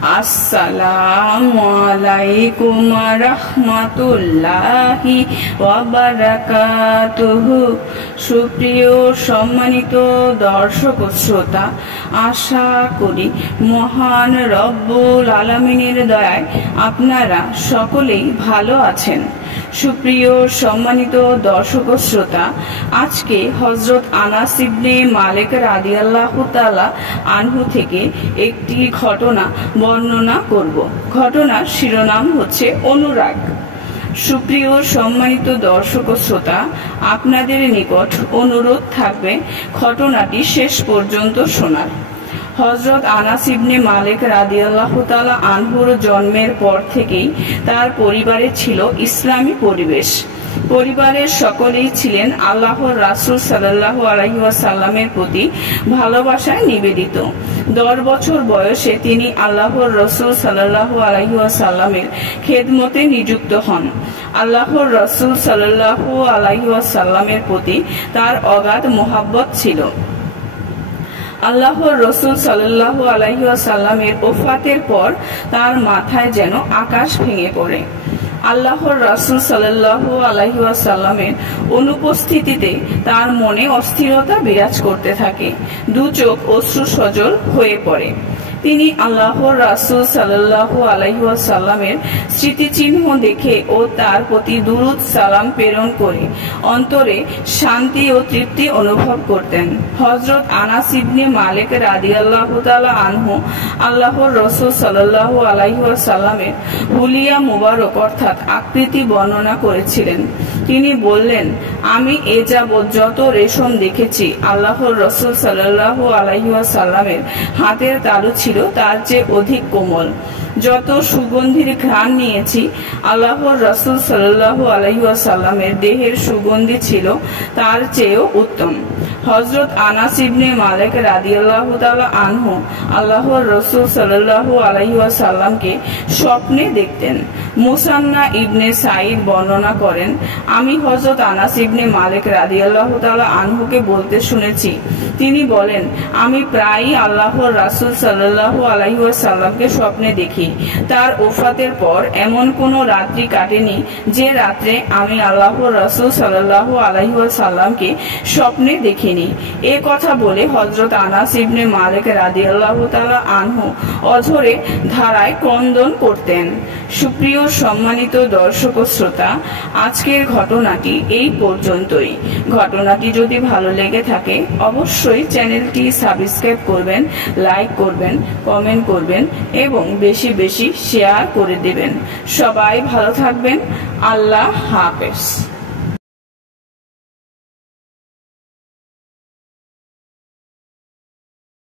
আসসালামু আলাইকুম রাহমাতুল্লাহি ওয়া বারাকাতুহু। সুপ্রিয় সম্মানিত দর্শক ও শ্রোতা, আশা করি মহান রব্বুল আলামিনের দয়ায় আপনারা সকলেই ভালো আছেন। সুপ্রিয় সম্মানিত দর্শক ও শ্রোতা, আজকে হযরত আনাস ইবনে মালিক রাদিয়াল্লাহু তাআলা আনহু থেকে একটি ঘটনা বর্ণনা করব। ঘটনার শিরোনাম হচ্ছে অনুরাগ। সুপ্রিয় সম্মানিত দর্শক ও শ্রোতা, আপনাদের নিকট অনুরোধ থাকবে ঘটনাটি শেষ পর্যন্ত শোনার। হযরত আনাস ইবনে মালিক রাদিয়াল্লাহু তাআলা আনহুর জন্মের পর থেকেই তার পরিবারে ছিল ইসলামী পরিবেশ। পরিবারের সকলেই ছিলেন আল্লাহর রাসূল সাল্লাল্লাহু আলাইহি ওয়াসাল্লামের প্রতি ভালোবাসায় নিবেদিত। 10 বছর বয়সে তিনি আল্লাহর রাসূল সাল্লাল্লাহু আলাইহি ওয়াসাল্লামের খেদমতে নিযুক্ত হন। আল্লাহর রাসূল সাল্লাল্লাহু আলাইহি ওয়াসাল্লামের প্রতি তার অগাধ মহব্বত ছিল। আল্লাহর রাসূল সাল্লাল্লাহু আলাইহি ওয়াসাল্লামের ওফাতের পর তার মাথায় যেন আকাশ ভেঙে পড়ে। আল্লাহর রাসূল সাল্লাল্লাহু আলাইহি ওয়াসাল্লামের অনুপস্থিতিতে তার মনে অস্থিরতা বিরাজ করতে থাকে। দু চোখ অশ্রু সজল হয়ে পড়ে। তিনি আল্লাহর রাসূল সাল্লাল্লাহু আলাইহি ওয়াসাল্লামের স্মৃতিচিহ্ন দেখে ও তার প্রতি দুরূদ সালাম প্রেরণ করে অন্তরে শান্তি ও তৃপ্তি অনুভব করতেন। হযরত আনাস ইবনে মালিক রাদিয়াল্লাহু তাআলা আনহু আল্লাহর রাসূল সাল্লাল্লাহু আলাইহি ওয়াসাল্লামের হুলিয়া মুবারক অর্থাৎ আকৃতি বর্ণনা করেছিলেন। তিনি বললেন, আমি এ যাবৎ যত রেশম দেখেছি আল্লাহর রাসূল সাল্লাল্লাহু আলাইহি ওয়াসাল্লামের হাতের তালু ছিল তার চেয়ে অধিক কোমল। যত সুগন্ধির ঘ্রাণ নিয়েছি আল্লাহর রাসূল সাল্লাল্লাহু আলাইহি ওয়াসাল্লামের দেহের সুগন্ধি ছিল তার চেয়েও উত্তম। হযরত আনাস ইবনে মালিক রাদিয়াল্লাহু তাআলা আনহু আল্লাহর রাসূল সাল্লাল্লাহু আলাইহি ওয়াসাল্লামকে স্বপ্নে দেখতেন। মুসান্না ইবনে সাঈদ বর্ণনা করেন, আমি হযরত আনাস ইবনে মালিক রাদিয়াল্লাহু তাআলা আনহুকে বলতে শুনেছি, তিনি বলেন, আমি প্রায়ই আল্লাহর রাসূল সাল্লাল্লাহু আলাইহি ওয়াসাল্লামকে স্বপ্নে দেখি। তার ওফাতের পর এমন কোন রাত্রি কাটেনি যে রাত্রে আমি আল্লাহর রাসূল সাল্লাল্লাহু আলাইহি ওয়াসাল্লামকে স্বপ্নে দেখিনি। এ কথা বলে হযরত আনাস ইবনে মালিক রাদিয়াল্লাহু তাআলা আনহু অঝরে ধারায় ক্রন্দন করতেন। সুপ্রিয় সম্মানিত দর্শক ও শ্রোতা, আজকের ঘটনাটি এই পর্যন্তই। ঘটনাটি যদি ভালো লেগে থাকে অবশ্যই চ্যানেলটি সাবস্ক্রাইব করবেন, লাইক করবেন, কমেন্ট করবেন এবং বেশি বেশি শেয়ার করে দেবেন। সবাই ভালো থাকবেন। আল্লাহ হাফেজ।